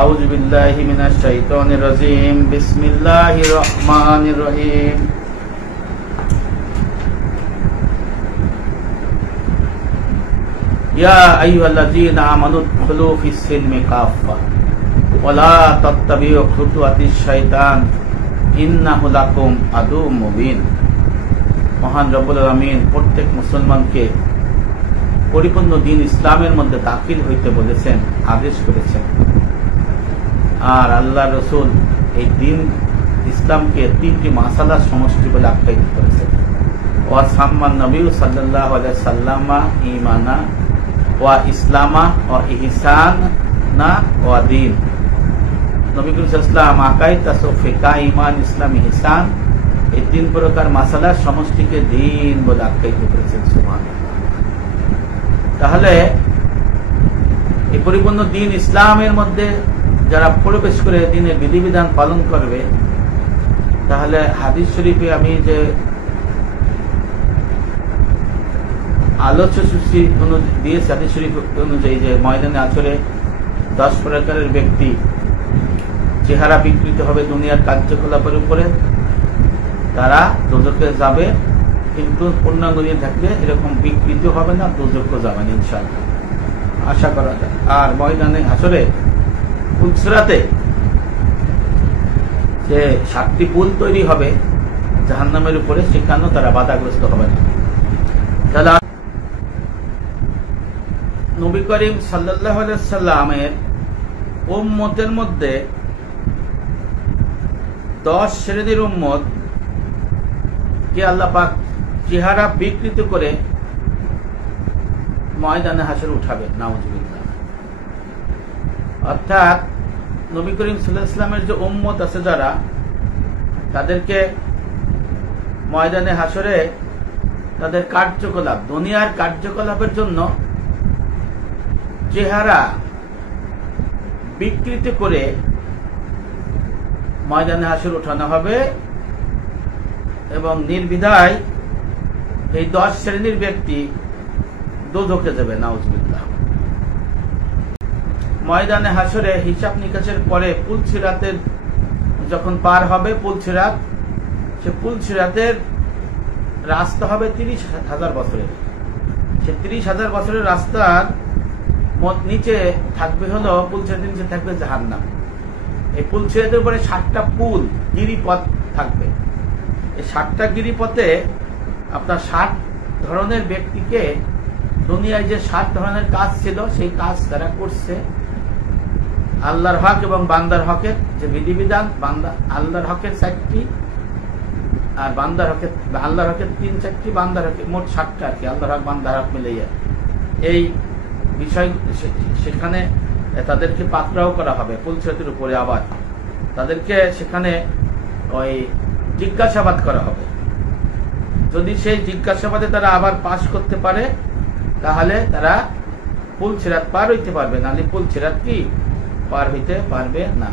আউযু বিল্লাহি মিনাশ শাইতানির রাজীম। বিসমিল্লাহির রহমানির রহিম। ইয়া আইয়ুহাল্লাযীনা আমানু উদখুলু ফিস-সিলমি কাফফা ওয়া লা তাত্তাবিউ খুতুওয়াতিশ শাইতান ইন্নাহু লাকুম আদুউম মুবিন। মহান রব্বুল আলামিন প্রত্যেক মুসলমানকে পরিপূর্ণ দ্বীন ইসলামের মধ্যে দাখিল হইতে বলেছেন, আদেশ করেছেন। আর আল্লাহ রসুল এই দ্বীন ইসলামকে তিনটি মাসালার সমষ্টি বলে আখ্যায়িত করেছেন। ওয়া সাম্মান নবী সাল্লাল্লাহু আলাইহি সাল্লামা ঈমানা ওয়া ইসলামা ওয়া ইহসানা ওয়া দ্বীন। নবী করিম সাল্লাল্লাহু আলাইহি ওয়াসাল্লাম আকাইদ, তাসawwুফ, ফিকহ, ঈমান, ইসলাম, ইহসান এই তিন প্রকার মাসালার সমষ্টিকে দ্বীন বলে আখ্যায়িত করেছেন। সুবহানাল্লাহ। তাহলে এই পরিপূর্ণ দ্বীন ইসলামের মধ্যে যারা প্রবেশ করে দ্বীনের বিধিবিধান পালন করবে, তাহলে হাদিস শরীফে আমি যে আলোচ্য সূচি দিয়েছি, হাদিস শরীফ অনুযায়ী যে ময়দানে আসরে 10 প্রকারের ব্যক্তি চেহারা বিকৃত হবে দুনিয়ার কার্যকলাপের উপরে, তারা দোজখে যাবে, কিন্তু পূর্ণাঙ্গ নিয়ে থাকলে এরকম বিকৃত হবে না, দোজখে যাবে না ইনশাআল্লাহ, আশা করা যায়। আর ময়দানে আসরে পুলসিরাতে যে 7টি পুল তৈরি হবে জাহান্নামের উপরে, সেখানেও তারা বাধাগ্রস্ত হবে না। তাহলে নবী করিম সাল্লাল্লাহু আলাইহি সাল্লামের উম্মতের মধ্যে 10 শ্রেণীর উম্মত কে আল্লাহ পাক চেহারা বিকৃত করে ময়দানে হাসর উঠাবে, নাউজুবিল্লাহ। অর্থাৎ নবী করিম সাল্লাল্লাহু আলাইহি ওয়াসাল্লামের যে উম্মত আছে যারা, তাদেরকে ময়দানে হাসরে তাদের কার্যকলাপ, দুনিয়ার কার্যকলাপের জন্য চেহারা বিকৃত করে ময়দানে হাসর উঠানো হবে এবং নির্বিধায় এই 10 শ্রেণীর ব্যক্তি দোজখে যাবে, নাউজুবিল্লাহ। ময়দানে হাসরে হিসাব নিকাশের পরে পুলসিরাতের যখন পার হবে, পুলসিরাত, সে পুলসিরাতের রাস্তা হবে 30,000 বছরের। সে 30,000 বছরের রাস্তার নিচে থাকবে হলো, পুলসিরাতের নিচে থাকবে জাহান্নাম। এই পুলসিরাতের উপরে 7টা পুল গিরিপথ থাকবে। এই 7টা গিরিপথে আপনার 7 ধরনের ব্যক্তিকে, দুনিয়ায় যে 7 ধরনের কাজ ছিল সেই কাজ তারা করছে। আল্লাহর হক এবং বান্দার হকের যে বিধিবিধান, আল্লাহর হকের 4টি, আর বান্দার হকের, আল্লাহর হকের 3-4টি, বান্দার হকের মোট 7টা আর কি, আল্লাহর হক বান্দার হক মিলিয়ে এই বিষয়। সেখানে তাদেরকে পাকড়াও করা হবে পুলসিরাতের উপরে, আবার তাদেরকে সেখানে ওই জিজ্ঞাসাবাদ করা হবে। যদি সেই জিজ্ঞাসাবাদে তারা আবার পাশ করতে পারে, তাহলে তারা পুলসিরাত পার হইতে পারবে, নাহলে পুলসিরাত কি পার হইতে পারবে না।